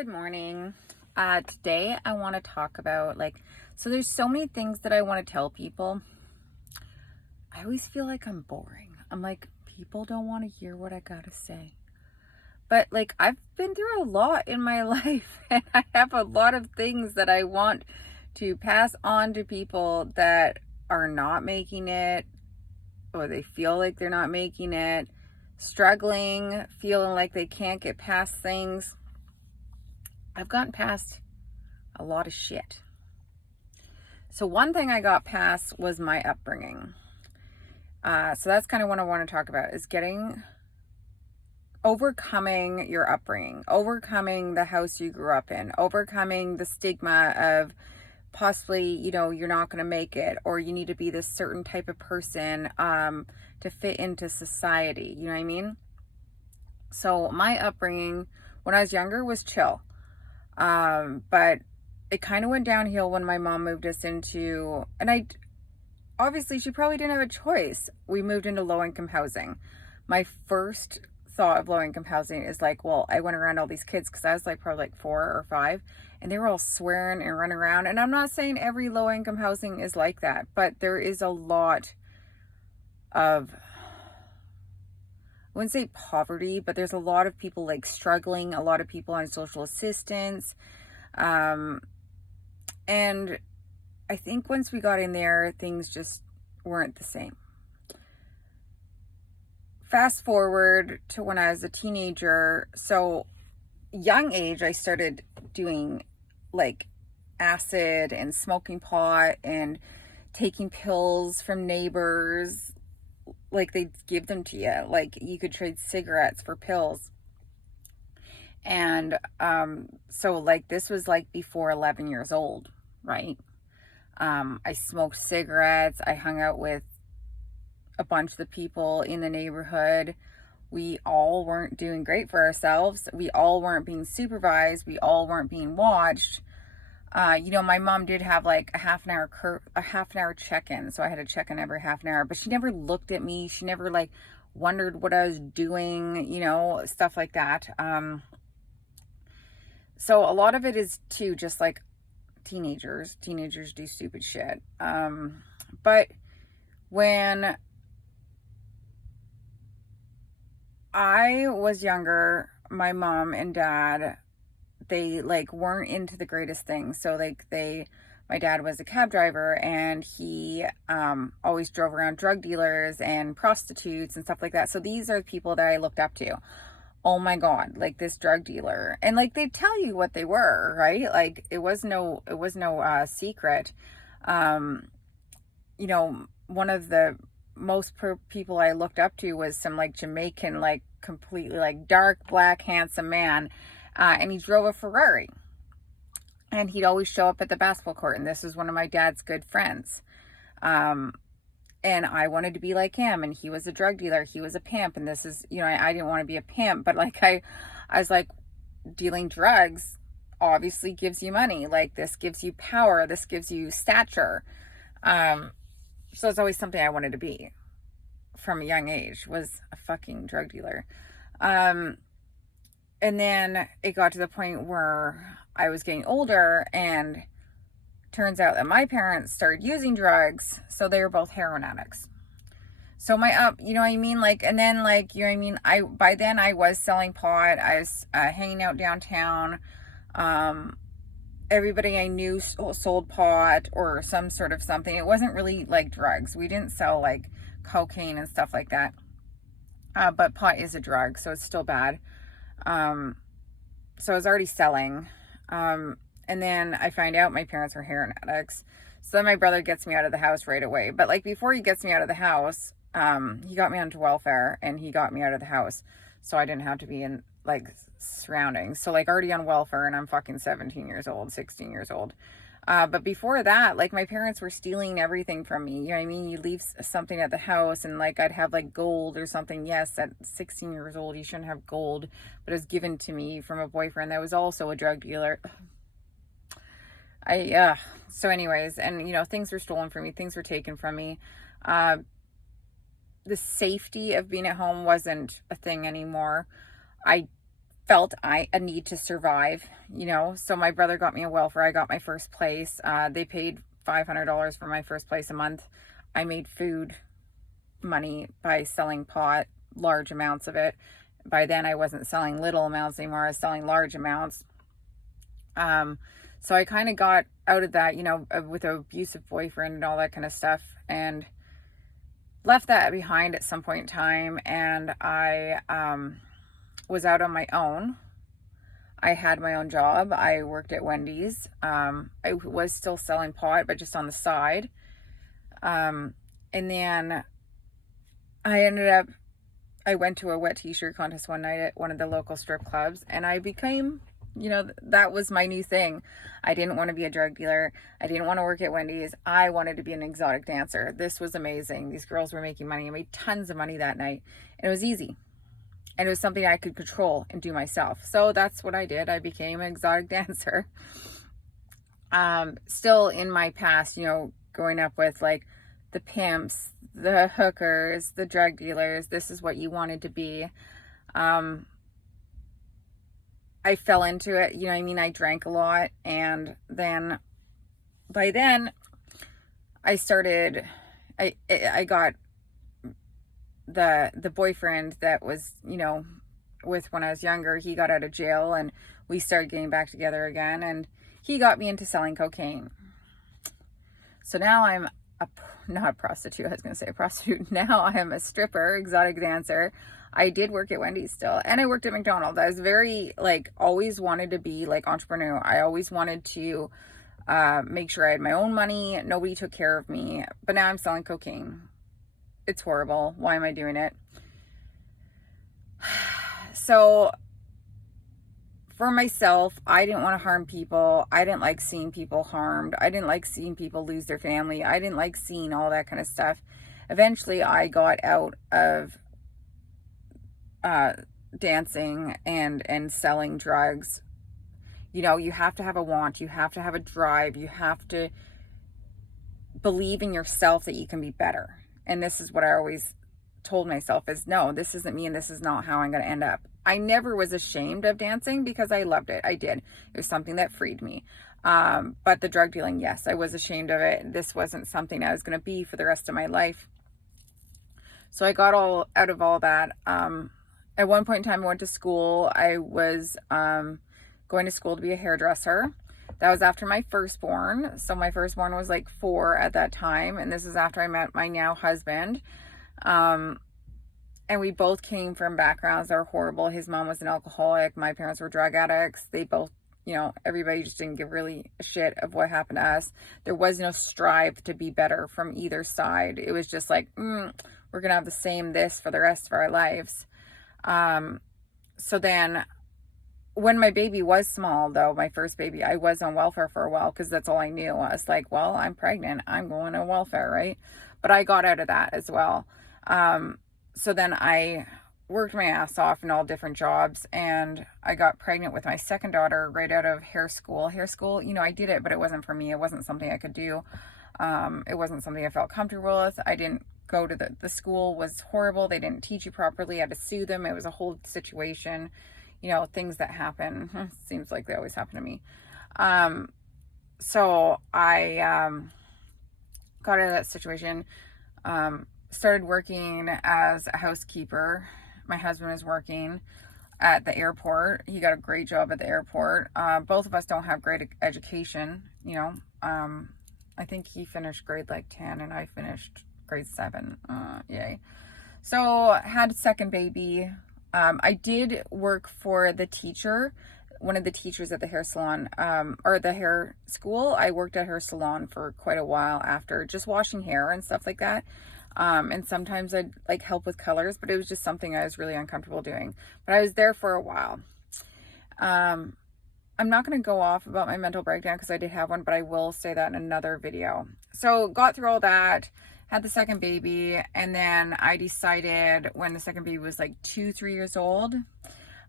Good morning. Today I want to talk about so there's so many things that I want to tell people. I always feel like I'm boring. I'm like, people don't want to hear what I gotta say. But I've been through a lot in my life and I have a lot of things that I want to pass on to people that are not making it, or they feel like they're not making it, struggling, feeling like they can't get past things. I've gotten past a lot of shit. So one thing I got past was my upbringing. So that's kind of what I want to talk about, is overcoming your upbringing, overcoming the house you grew up in, overcoming the stigma of possibly, you're not going to make it, or you need to be this certain type of person to fit into society. You know what I mean? So my upbringing when I was younger was chill. But it kind of went downhill when my mom moved us into, and obviously she probably didn't have a choice. We moved into low-income housing. My first thought of low-income housing is I went around all these kids, because I was probably 4 or 5, and they were all swearing and running around. And I'm not saying every low-income housing is like that, but there is a lot of, I wouldn't say poverty, but there's a lot of people struggling, a lot of people on social assistance. And I think once we got in there, things just weren't the same. Fast forward to when I was a teenager. So young age, I started doing acid and smoking pot and taking pills from neighbors. They'd give them to you. You could trade cigarettes for pills. And so this was before 11 years old, right? I smoked cigarettes. I hung out with a bunch of the people in the neighborhood. We all weren't doing great for ourselves. We all weren't being supervised. We all weren't being watched. My mom did have a half an hour check-in. So I had to check in every half an hour, but she never looked at me. She never wondered what I was doing, stuff like that. So a lot of it is too, just teenagers do stupid shit. But when I was younger, my mom and dad, they weren't into the greatest things. So my dad was a cab driver, and he always drove around drug dealers and prostitutes and stuff like that. So these are people that I looked up to. Oh my God, this drug dealer. And they tell you what they were, right? It was no secret. One of the most people I looked up to was some Jamaican, completely dark, black, handsome man. And he drove a Ferrari, and he'd always show up at the basketball court. And this was one of my dad's good friends. And I wanted to be like him, and he was a drug dealer. He was a pimp. And this is, I didn't want to be a pimp, but I was dealing drugs obviously gives you money. This gives you power. This gives you stature. So it's always something I wanted to be from a young age, was a fucking drug dealer. And then it got to the point where I was getting older, and turns out that my parents started using drugs. So they were both heroin addicts. So you know what I mean? And then you know what I mean? By then I was selling pot. I was hanging out downtown. Everybody I knew sold pot or some sort of something. It wasn't really drugs. We didn't sell cocaine and stuff like that. But pot is a drug, so it's still bad. So I was already selling. And then I find out my parents were heroin addicts. So then my brother gets me out of the house right away. But before he gets me out of the house, he got me onto welfare, and he got me out of the house. So I didn't have to be in surroundings. So already on welfare, and I'm fucking 17 years old, 16 years old. But before that, my parents were stealing everything from me. You know what I mean? You leave something at the house, and I'd have gold or something. Yes, at 16 years old, you shouldn't have gold, but it was given to me from a boyfriend that was also a drug dealer. So anyways, and things were stolen from me, things were taken from me. The safety of being at home wasn't a thing anymore. I felt a need to survive, you know. So my brother got me a welfare. I got my first place. They paid $500 for my first place a month. I made food money by selling pot, large amounts of it. By then I wasn't selling little amounts anymore. I was selling large amounts. So I kind of got out of that, you know, with an abusive boyfriend and all that kind of stuff, and left that behind at some point in time. And I was out on my own. I had my own job. I worked at Wendy's. I was still selling pot, but just on the side. And then I went to a wet t-shirt contest one night at one of the local strip clubs, and I became, you know, that was my new thing. I didn't want to be a drug dealer. I didn't want to work at Wendy's. I wanted to be an exotic dancer. This was amazing. These girls were making money. I made tons of money that night, and it was easy. And it was something I could control and do myself. So that's what I did. I became an exotic dancer. Still in my past, you know, growing up with like the pimps, the hookers, the drug dealers. This is what you wanted to be. I fell into it, you know what I mean? I drank a lot, and then by then I got the boyfriend that was, you know, with when I was younger. He got out of jail, and we started getting back together again, and he got me into selling cocaine. So now I'm not a prostitute. I was going to say a prostitute. Now I am a stripper, exotic dancer. I did work at Wendy's still, and I worked at McDonald's. I was very, like, always wanted to be like entrepreneur. I always wanted to make sure I had my own money. Nobody took care of me, but now I'm selling cocaine. It's horrible. Why am I doing it? So for myself, I didn't want to harm people. I didn't like seeing people harmed. I didn't like seeing people lose their family. I didn't like seeing all that kind of stuff. Eventually, I got out of dancing and selling drugs. You know, you have to have a want. You have to have a drive. You have to believe in yourself that you can be better. And this is what I always told myself is, no, this isn't me, and this is not how I'm going to end up. I never was ashamed of dancing because I loved it. I did. It was something that freed me. But the drug dealing, yes, I was ashamed of it. This wasn't something I was going to be for the rest of my life. So I got all out of all that. At one point in time, I went to school. I was going to school to be a hairdresser. That was after my firstborn. So my firstborn was like 4 at that time. And this is after I met my now husband. And we both came from backgrounds that were horrible. His mom was an alcoholic. My parents were drug addicts. They both, you know, everybody just didn't give really a shit of what happened to us. There was no strive to be better from either side. It was just like, we're going to have the same this for the rest of our lives. So then when my baby was small, though, my first baby, I was on welfare for a while because that's all I knew. I was like, well, I'm pregnant. I'm going on welfare, right? But I got out of that as well. So then I worked my ass off in all different jobs, and I got pregnant with my second daughter right out of hair school. Hair school, you know, I did it, but it wasn't for me. It wasn't something I could do. It wasn't something I felt comfortable with. I didn't go to the school was horrible. They didn't teach you properly. I had to sue them. It was a whole situation, you know, things that happen. Seems like they always happen to me. So I got out of that situation, started working as a housekeeper. My husband was working at the airport. He got a great job at the airport. Both of us don't have great education, you know. I think he finished grade like 10 and I finished grade 7. Yay. So had a second baby. I did work for the teacher, one of the teachers at the hair salon, or the hair school. I worked at her salon for quite a while after, just washing hair and stuff like that. And sometimes I'd like help with colors, but it was just something I was really uncomfortable doing. But I was there for a while. I'm not going to go off about my mental breakdown because I did have one, but I will say that in another video. So got through all that, had the second baby, and then I decided when the second baby was like 2-3 years old,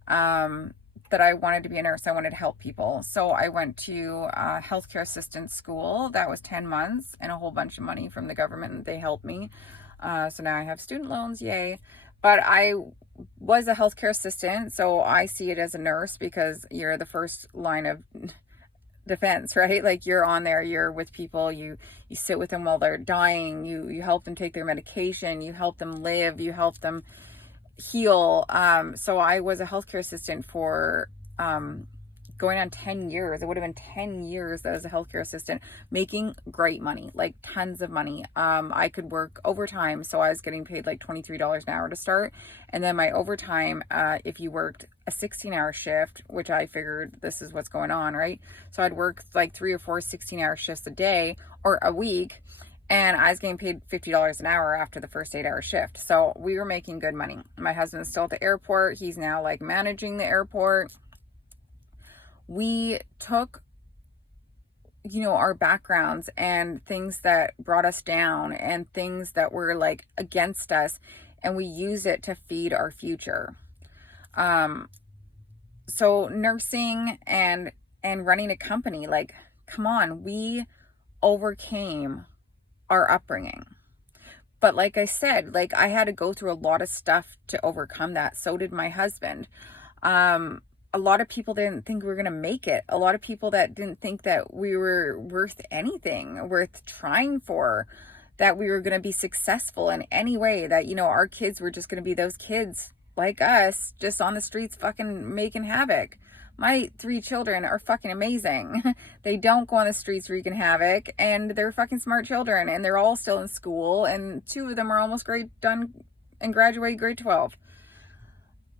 that I wanted to be a nurse. I wanted to help people. So I went to a healthcare assistant school. That was 10 months and a whole bunch of money from the government, and they helped me. So now I have student loans, yay. But I was a healthcare assistant, so I see it as a nurse because you're the first line of defense, right? Like you're on there, you're with people, you sit with them while they're dying, you help them take their medication, you help them live, you help them heal. So I was a healthcare assistant for going on 10 years. It would have been 10 years that I was a healthcare assistant, making great money, like tons of money. I could work overtime. So I was getting paid like $23 an hour to start. And then my overtime, if you worked a 16-hour shift, which I figured this is what's going on, right? So I'd work like 3 or 4 16-hour shifts a day or a week. And I was getting paid $50 an hour after the first 8-hour shift. So we were making good money. My husband's still at the airport. He's now like managing the airport. We took, our backgrounds and things that brought us down and things that were like against us, and we use it to feed our future. So nursing and running a company, like, come on, we overcame our upbringing. But like I said, like I had to go through a lot of stuff to overcome that. So did my husband. A lot of people didn't think we were going to make it. A lot of people that didn't think that we were worth anything, worth trying for, that we were going to be successful in any way, that, our kids were just going to be those kids like us, just on the streets fucking making havoc. My 3 children are fucking amazing. They don't go on the streets wreaking havoc, and they're fucking smart children, and they're all still in school, and 2 of them are almost done and graduated grade 12.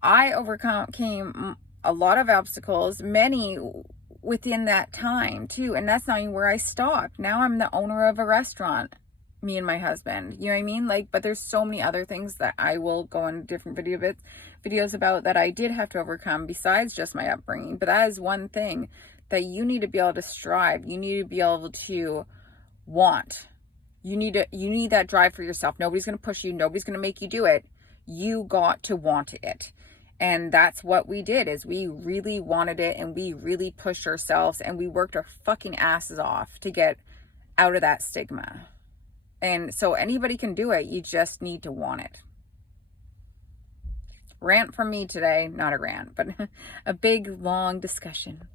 I overcame a lot of obstacles, many within that time too, and that's not even where I stopped. Now I'm the owner of a restaurant, me and my husband, you know what I mean? Like, but there's so many other things that I will go in different videos about that I did have to overcome besides just my upbringing. But that is one thing that you need to be able to strive. You need to be able to want. You need that drive for yourself. Nobody's going to push you. Nobody's going to make you do it. You got to want it. And that's what we did, is we really wanted it, and we really pushed ourselves, and we worked our fucking asses off to get out of that stigma. And so anybody can do it. You just need to want it. Rant from me today, not a rant, but a big, long discussion.